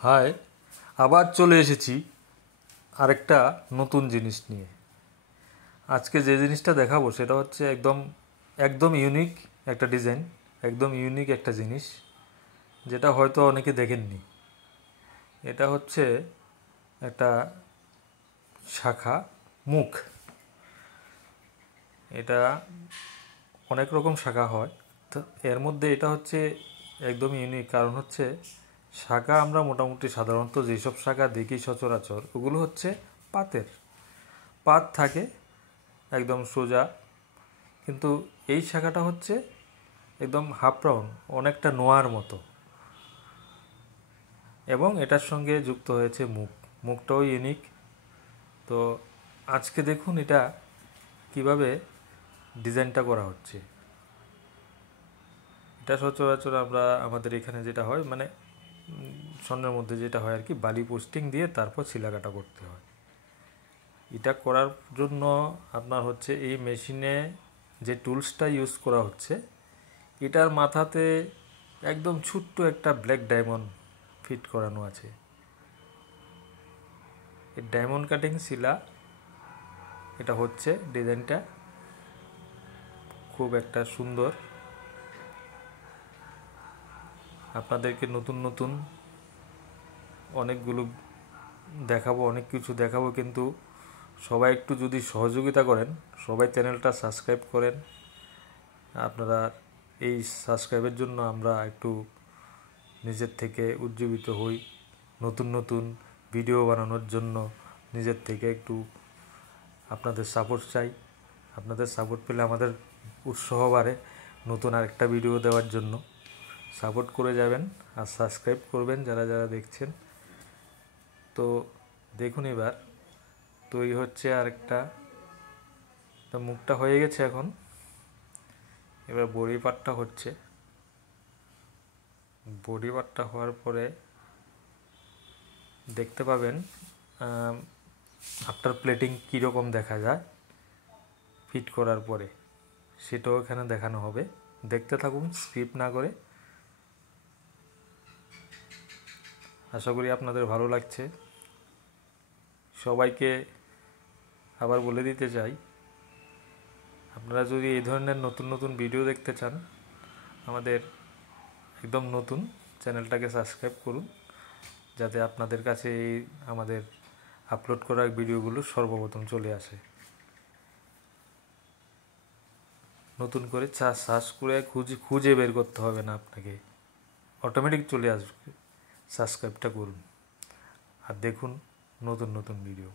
High, আবার চলে এসেছি আরেকটা নতুন জিনিস নিয়ে। আজকে যে জিনিসটা দেখাবো সেটা হচ্ছে একদম একদম ইউনিক একটা ডিজাইন, একদম ইউনিক একটা জিনিস, যেটা হয়তো অনেকে দেখেননি। এটা হচ্ছে একটা শাখা মুখ। এটা অনেক রকম শাখা হয়, তো এর মধ্যে এটা হচ্ছে একদম ইউনিক। কারণ হচ্ছে শাখা আমরা মোটামুটি সাধারণত যেসব শাখা দেখি সচরাচর, ওগুলো হচ্ছে পাতের পাত থাকে একদম সোজা, কিন্তু এই শাখাটা হচ্ছে একদম হাফ রাউন্ড, অনেকটা নোয়ার মতো, এবং এটার সঙ্গে যুক্ত হয়েছে মুখটাও ইউনিক। তো আজকে দেখুন এটা কিভাবে ডিজাইনটা করা হচ্ছে। এটা সচরাচর আমরা আমাদের এখানে যেটা হয়, মানে স্বর্ণের মধ্যে যেটা হয় আর কি, বালি পোস্টিং দিয়ে তারপর ছিলাকাটা করতে হয়। এটা করার জন্য আপনার হচ্ছে এই মেশিনে যে টুলসটা ইউজ করা হচ্ছে, এটার মাথাতে একদম ছোট্ট একটা ব্ল্যাক ডায়মন্ড ফিট করানো আছে। এই ডায়মন্ড কাটিং শিলা, এটা হচ্ছে ডিজাইনটা খুব একটা সুন্দর। আপনাদেরকে নতুন নতুন অনেকগুলো দেখাবো, অনেক কিছু দেখাবো, কিন্তু সবাই একটু যদি সহযোগিতা করেন, সবাই চ্যানেলটা সাবস্ক্রাইব করেন। আপনারা এই সাবস্ক্রাইবের জন্য আমরা একটু নিজের থেকে উজ্জীবিত হই, নতুন নতুন ভিডিও বানানোর জন্য নিজের থেকে একটু আপনাদের সাপোর্ট চাই। আপনাদের সাপোর্ট পেলে আমাদের উৎসাহ বাড়ে নতুন আরেকটা ভিডিও দেওয়ার জন্য। সাপোর্ট করে যাবেন আর সাবস্ক্রাইব করবেন যারা যারা দেখছেন। তো দেখুন এবার তৈরি হচ্ছে আরেকটা। মুখটা হয়ে গেছে, এখন এবার বডি পার্টটা হচ্ছে। বডি পার্টটা হওয়ার পরে দেখতে পাবেন আফটার প্লেটিং কীরকম দেখা যায় ফিট করার পরে, সেটাও এখানে দেখানো হবে। দেখতে থাকুন স্কিপ না করে। আশা করি আপনাদের ভালো লাগছে। সবাইকে আবার বলে দিতে চাই, আপনারা যদি এই ধরনের নতুন নতুন ভিডিও দেখতে চান, আমাদের একদম নতুন চ্যানেলটাকে সাবস্ক্রাইব করুন, যাতে আপনাদের কাছে এই আমাদের আপলোড করা ভিডিওগুলো সর্বপ্রথম চলে আসে। নতুন করে সার্চ করে খুঁজে বের করতে হবে না আপনাকে, অটোমেটিক চলে আসবে। সাবস্ক্রাইবটা করুন আর দেখুন নতুন নতুন ভিডিও।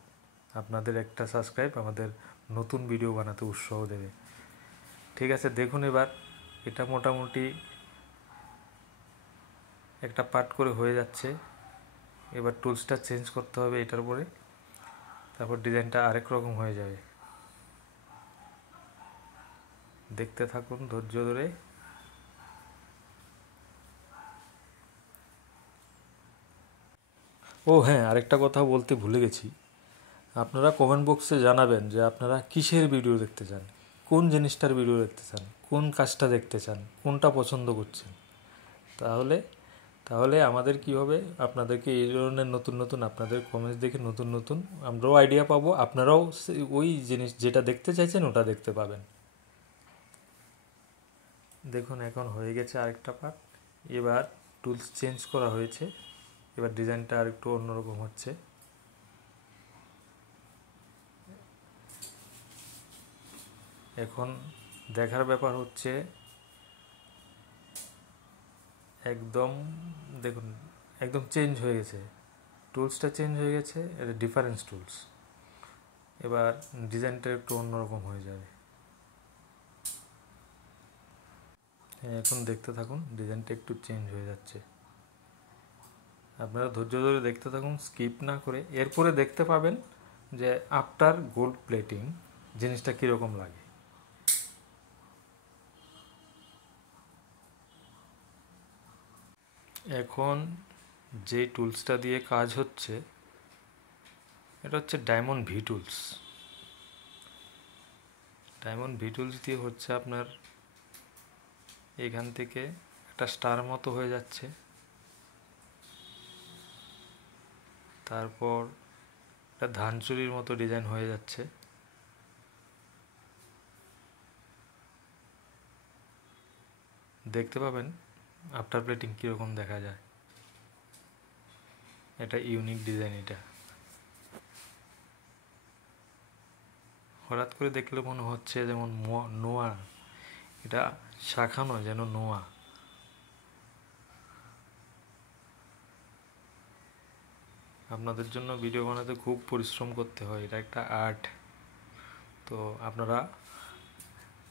আপনাদের একটা সাবস্ক্রাইব আমাদের নতুন ভিডিও বানাতে উৎসাহ দেবে। ঠিক আছে, দেখুন এবার এটা মোটামুটি একটা পার্ট করে হয়ে যাচ্ছে। এবার টুলসটা চেঞ্জ করতে হবে এটার পরে, তারপর ডিজাইনটা আরেক রকম হয়ে যাবে। দেখতে থাকুন ধৈর্য ধরে। ও হ্যাঁ, আরেকটা কথা বলতে ভুলে গেছি। আপনারা কমেন্ট বক্সে জানাবেন যে আপনারা কিসের ভিডিও দেখতে চান, কোন জিনিসটার ভিডিও দেখতে চান, কোন কাজটা দেখতে চান, কোনটা পছন্দ করছেন। তাহলে তাহলে আমাদের কি হবে, আপনাদেরকে এই ধরনের নতুন নতুন আপনাদের কমেন্টস দেখে নতুন নতুন আমরাও আইডিয়া পাবো, আপনারাও ওই জিনিস যেটা দেখতে চাইছেন ওটা দেখতে পাবেন। দেখুন এখন হয়ে গেছে আরেকটা পার্ট। এবার টুলস চেঞ্জ করা হয়েছে, এবার ডিজাইনটা আর একটু অন্যরকম হচ্ছে। এখন দেখার ব্যাপার হচ্ছে একদম, দেখুন একদম চেঞ্জ হয়ে গেছে, টুলসটা চেঞ্জ হয়ে গেছে, এটা ডিফারেন্স টুলস। এবার ডিজাইনটা একটু অন্যরকম হয়ে যাবে। এখন দেখতে থাকুন, ডিজাইনটা একটু চেঞ্জ হয়ে যাচ্ছে। আপনারা ধৈর্য ধরে দেখতে থাকুন স্কিপ না করে। এরপরে দেখতে পাবেন যে আফটার গোল্ড প্লেটিং জিনিসটা কীরকম লাগে। এখন যে টুলসটা দিয়ে কাজ হচ্ছে, এটা হচ্ছে diamond V tools. Diamond V tools দিয়ে হচ্ছে আপনার এখান থেকে একটা স্টার মতো হয়ে যাচ্ছে, তারপর একটা ধান চুরির মতো ডিজাইন হয়ে যাচ্ছে। দেখতে পাবেন আফটার প্লেটিং কীরকম দেখা যায়। এটা ইউনিক ডিজাইন। এটা হঠাৎ করে দেখলে মনে হচ্ছে যেমন নোয়া, এটা শাখানো যেন নোয়া। আপনাদের জন্য ভিডিও বানাতে খুব পরিশ্রম করতে হয়, এটা একটা আর্ট। তো আপনারা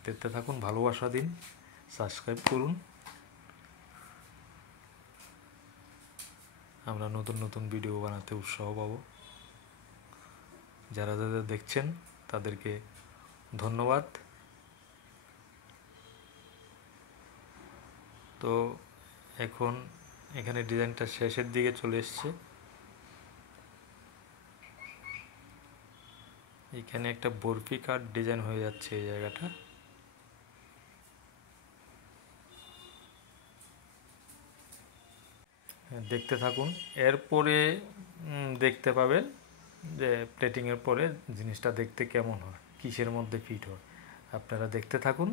দেখতে থাকুন, ভালোবাসা দিন, সাবস্ক্রাইব করুন। আমরা নতুন নতুন ভিডিও বানাতে উৎসাহ পাবো। যারা যারা দেখছেন তাদেরকে ধন্যবাদ। তো এখন এখানে ডিজাইনটা শেষের দিকে চলে এসছে। এখানে একটা বরফি কাট ডিজাইন হয়ে যাচ্ছে এই জায়গাটা। দেখতে থাকুন, এরপরে দেখতে পাবেন যে প্লেটিংয়ের পরে জিনিসটা দেখতে কেমন হয়, কিসের মধ্যে ফিট হয়। আপনারা দেখতে থাকুন।